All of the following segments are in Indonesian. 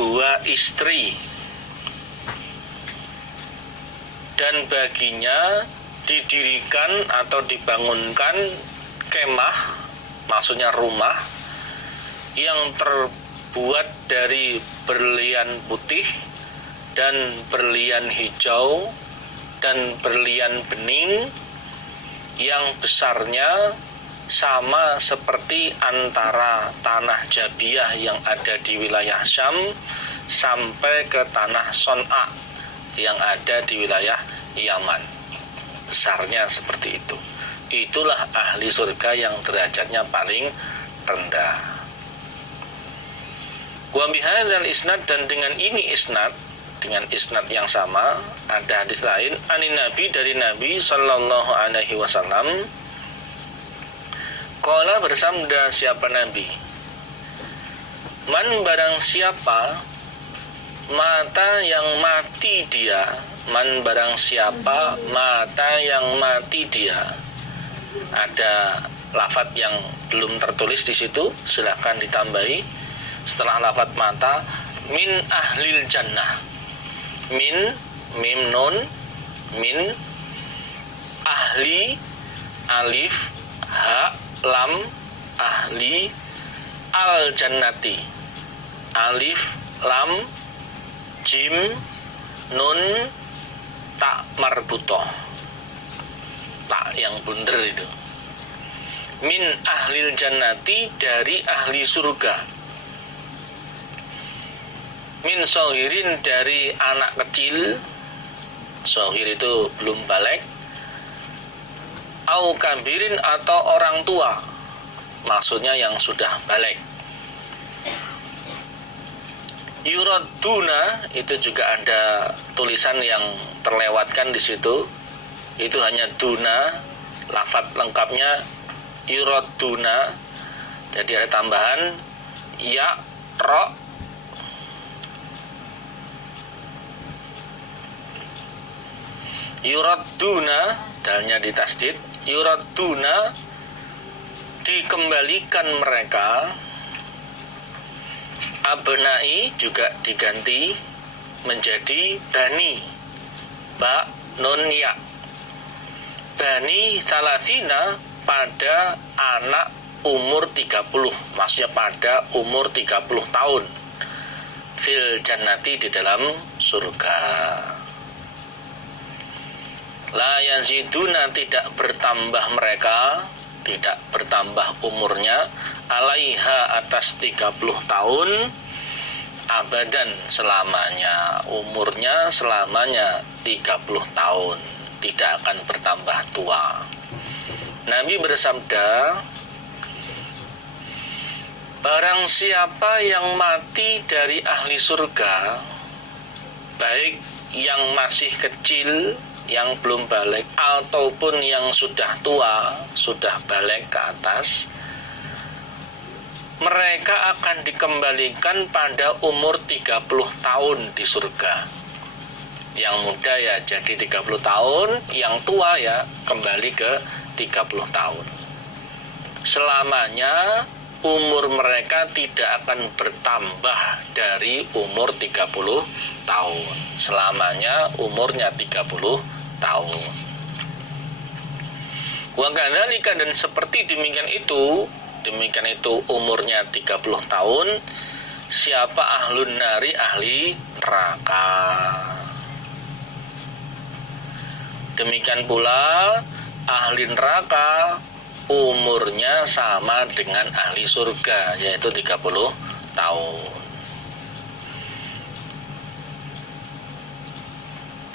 2 istri, dan baginya didirikan atau dibangunkan kemah, maksudnya rumah yang terbuat dari berlian putih dan berlian hijau dan berlian bening yang besarnya sama seperti antara tanah Jabiyah yang ada di wilayah Syam sampai ke tanah Son'a yang ada di wilayah Yaman. Besarnya seperti itu. Itulah ahli surga yang derajatnya paling rendah. Wa bihadzal isnad, dan dengan ini isnad, dengan isnad yang sama, ada hadis lain anin Nabi, dari Nabi sallallahu alaihi wasallam, qala, bersabda siapa Nabi, man, barang siapa, mata yang mati dia, man, barang siapa mata yang mati dia. Ada lafadz yang belum tertulis di situ, silahkan ditambahi setelah lafadz mata, min ahlil jannah, min, mim nun, min, ahli, alif, ha, lam, ahli, al jannati, alif, lam, jim, nun, tak marbutoh, tak yang bundar itu. Min ahlil jannati, dari ahli surga. Min sohirin, dari anak kecil. Sohir itu belum balik. Au kabirin, atau orang tua, maksudnya yang sudah balik. Yuraduna, itu juga ada tulisan yang terlewatkan di situ. Itu hanya duna, lafadz lengkapnya yuraduna. Jadi ada tambahan ya, ro. Yuraduna, dalnya ditasdid. Yuraduna, dikembalikan mereka. Abnai juga diganti menjadi bani, ba, nun, ya. Bani salasina, pada anak umur 30, maksudnya pada umur 30 tahun. Fil jannati, di dalam surga. La yaziduna, tidak bertambah mereka, tidak bertambah umurnya, alaiha, atas 30 tahun, abadan, selamanya, umurnya selamanya 30 tahun, tidak akan bertambah tua. Nabi bersabda, barang siapa yang mati dari ahli surga, baik yang masih kecil, yang belum balik, ataupun yang sudah tua, sudah balik ke atas, mereka akan dikembalikan pada umur 30 tahun di surga. Yang muda ya jadi 30 tahun, yang tua ya kembali ke 30 tahun. Selamanya umur mereka tidak akan bertambah dari umur 30 tahun. Selamanya umurnya 30 tahun. Wa kadzalika, dan seperti demikian itu umurnya 30 tahun, siapa ahlun nari, ahli neraka. Demikian pula ahli neraka umurnya sama dengan ahli surga, yaitu 30 tahun.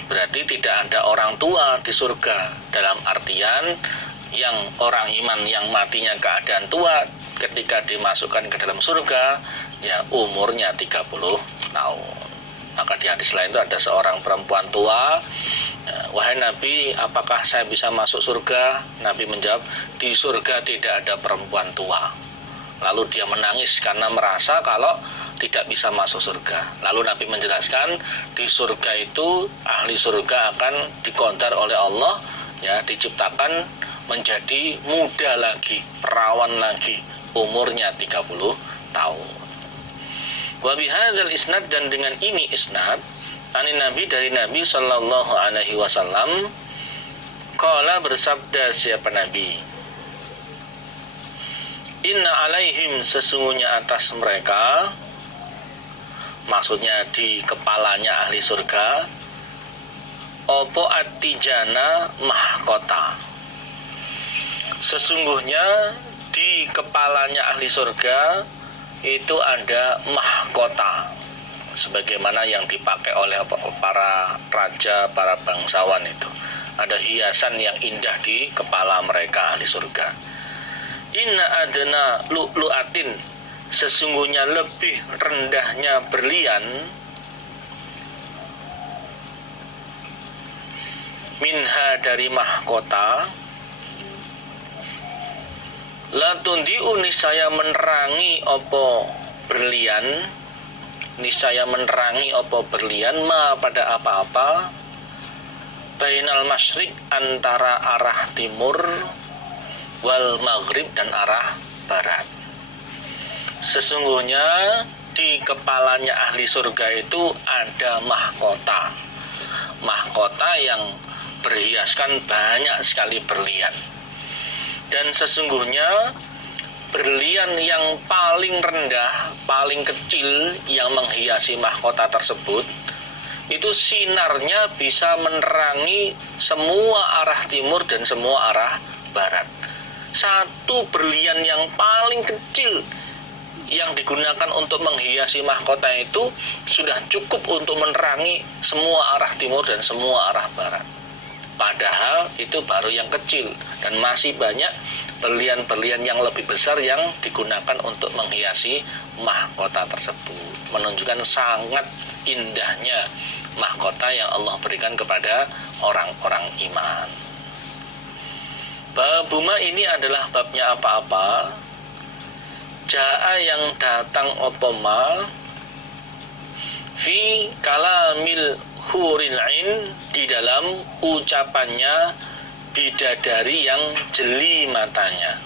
Berarti tidak ada orang tua di surga, dalam artian yang orang iman yang matinya keadaan tua, ketika dimasukkan ke dalam surga ya umurnya 30 tahun. Maka di hadis lain itu ada seorang perempuan tua, wahai Nabi, apakah saya bisa masuk surga? Nabi menjawab, di surga tidak ada perempuan tua. Lalu dia menangis karena merasa kalau tidak bisa masuk surga. Lalu Nabi menjelaskan, di surga itu ahli surga akan dikontar oleh Allah, ya, diciptakan menjadi muda lagi, perawan lagi, umurnya 30 tahun. Wa bihadzal isnad, dan dengan ini isnad, anin Nabi, dari Nabi sallallahu alaihi wasallam, qala, bersabda siapa Nabi, inna alaihim, sesungguhnya atas mereka, maksudnya di kepalanya ahli surga, opo atijana, mahkota. Sesungguhnya di kepalanya ahli surga itu ada mahkota, sebagaimana yang dipakai oleh para raja, para bangsawan itu. Ada hiasan yang indah di kepala mereka ahli surga. Inna adna lu'lu'atin, sesungguhnya lebih rendahnya berlian, minha, dari mahkota, la tundi'u, niscaya menerangi opo berlian, niscaya menerangi opo berlian, ma, pada apa-apa, bainal masyrik, antara arah timur, wal maghrib, dan arah barat. Sesungguhnya di kepalanya ahli surga itu ada mahkota, mahkota yang berhiaskan banyak sekali berlian. Dan sesungguhnya berlian yang paling rendah, paling kecil yang menghiasi mahkota tersebut, itu sinarnya bisa menerangi semua arah timur dan semua arah barat. Satu berlian yang paling kecil yang digunakan untuk menghiasi mahkota itu sudah cukup untuk menerangi semua arah timur dan semua arah barat. Padahal itu baru yang kecil, dan masih banyak berlian-berlian yang lebih besar yang digunakan untuk menghiasi mahkota tersebut. Menunjukkan sangat indahnya mahkota yang Allah berikan kepada orang-orang iman. Babuma, ini adalah babnya apa-apa, ja'a, yang datang opoma, fi kalamil huril ain, di dalam ucapannya bidadari yang jeli matanya.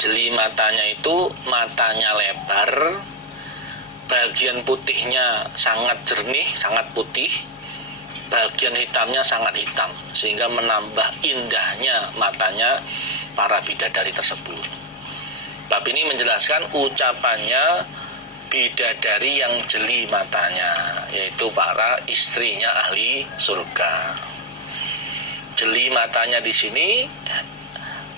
Jeli matanya itu matanya lebar, bagian putihnya sangat jernih, sangat putih, bagian hitamnya sangat hitam, sehingga menambah indahnya matanya para bidadari tersebut. Bab ini menjelaskan ucapannya bidadari yang jeli matanya, yaitu para istrinya ahli surga. Jeli matanya di sini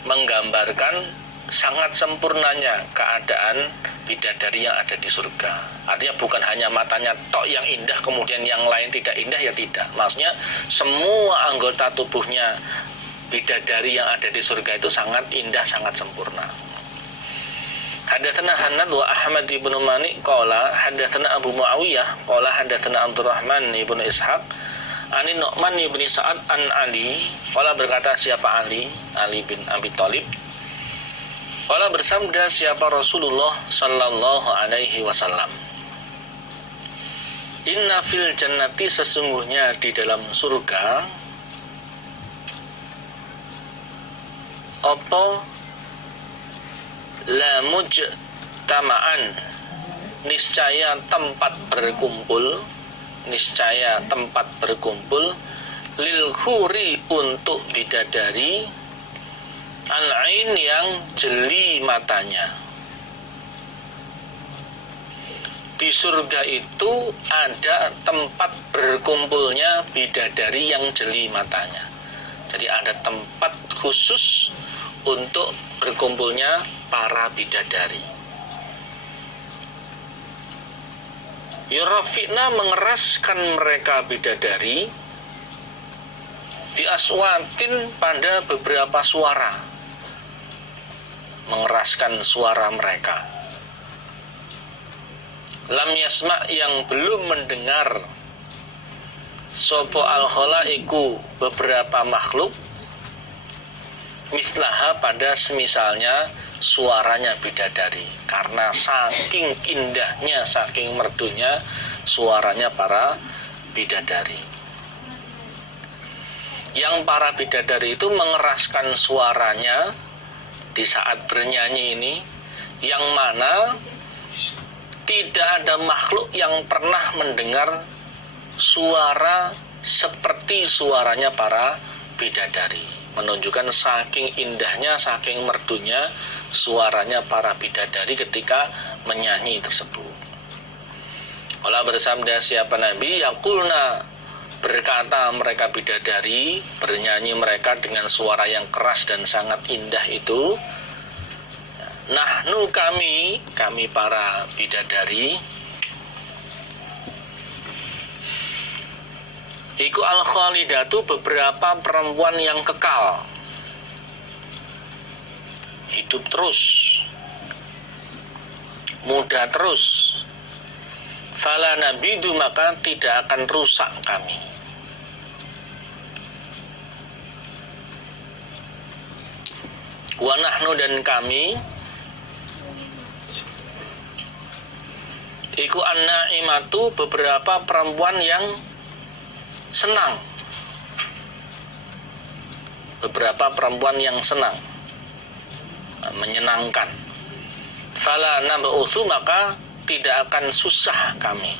menggambarkan sangat sempurnanya keadaan bidadari yang ada di surga. Artinya bukan hanya matanya tok yang indah, kemudian yang lain tidak indah, ya tidak. Maksudnya semua anggota tubuhnya bidadari yang ada di surga itu sangat indah, sangat sempurna. Hadatsana Hannad wa Ahmad ibnu Mani qala hadatsana Abu Muawiyah qala hadatsana Abdurrahman ibnu Ishaq ani Nu'man ibnu Sa'ad an Ali qala, berkata siapa Ali bin Abi Thalib, qala, bersabda siapa Rasulullah sallallahu alaihi wasallam, inna fil jannati, sesungguhnya di dalam surga, apa la mujtama'an, niscaya tempat berkumpul, niscaya tempat berkumpul, lil khuri, untuk bidadari, al-ain, yang jeli matanya. Di surga itu ada tempat berkumpulnya bidadari yang jeli matanya. Jadi ada tempat khusus untuk berkumpulnya para bidadari. Yurafi'na, mengeraskan mereka bidadari, bi aswatin, pada beberapa suara, mengeraskan suara mereka. Lam yasma, yang belum mendengar, sopo al-khalaiku, beberapa makhluk, mislaha, pada semisalnya suaranya bidadari, karena saking indahnya, saking merdunya suaranya para bidadari. Yang para bidadari itu mengeraskan suaranya di saat bernyanyi ini, yang mana tidak ada makhluk yang pernah mendengar suara seperti suaranya para bidadari, menunjukkan saking indahnya, saking merdunya suaranya para bidadari ketika menyanyi tersebut. Allah bersabda, siapa Nabi, yaqulna, berkata mereka bidadari, bernyanyi mereka dengan suara yang keras dan sangat indah itu, nahnu, kami para bidadari, iku al-khalidatu, beberapa perempuan yang kekal, hidup terus, muda terus, fala nabidu, maka tidak akan rusak kami. Wa nahnu, dan kami, iku an-naimatu, beberapa perempuan yang senang, beberapa perempuan yang senang, menyenangkan. Fala nab'utsu, maka tidak akan susah kami.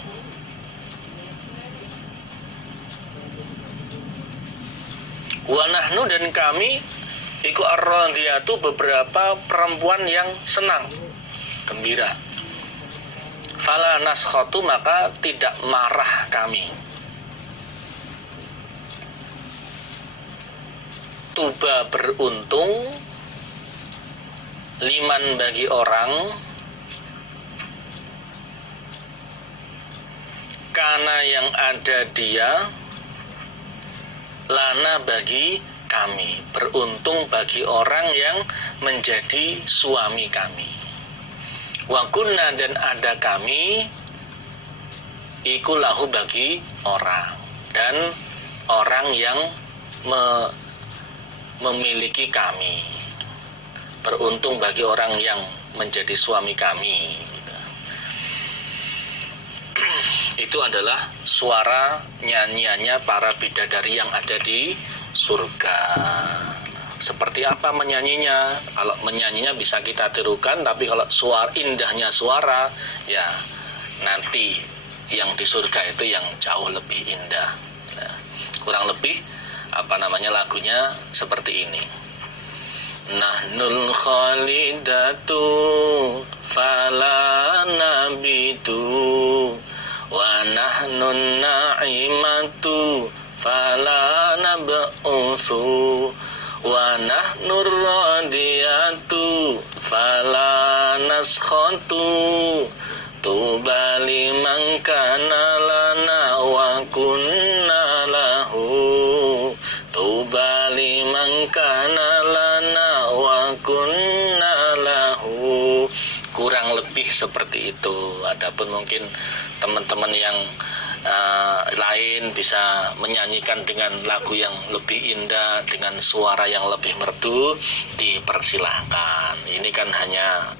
Wa nahnu, dan kami, iku ar-radiyatu, beberapa perempuan yang senang, gembira. Fala naskhatu, maka tidak marah kami. Tuba, beruntung, liman, bagi orang, kana, yang ada dia, lana, bagi kami, beruntung bagi orang yang menjadi suami kami. Wa kunna, dan ada kami, iku lahu, bagi orang, dan orang yang memiliki kami, beruntung bagi orang yang menjadi suami kami. Itu adalah suara nyanyiannya para bidadari yang ada di surga. Seperti apa menyanyinya? Kalau menyanyinya bisa kita tirukan, tapi kalau indahnya suara, ya nanti yang di surga itu yang jauh lebih indah. Nah, kurang lebih lagunya seperti ini. Nahnul khalidatu fala nabitu, wa nahnun na'imatu fala nab'utsu, wa nahnur radiyatu fala naskhatu, tuba liman kana lana wa kunna lahu, tuba liman kana lana wa kunna lahu. Kurang lebih seperti itu. Adapun mungkin teman-teman yang lain bisa menyanyikan dengan lagu yang lebih indah, dengan suara yang lebih merdu, dipersilahkan. Ini kan hanya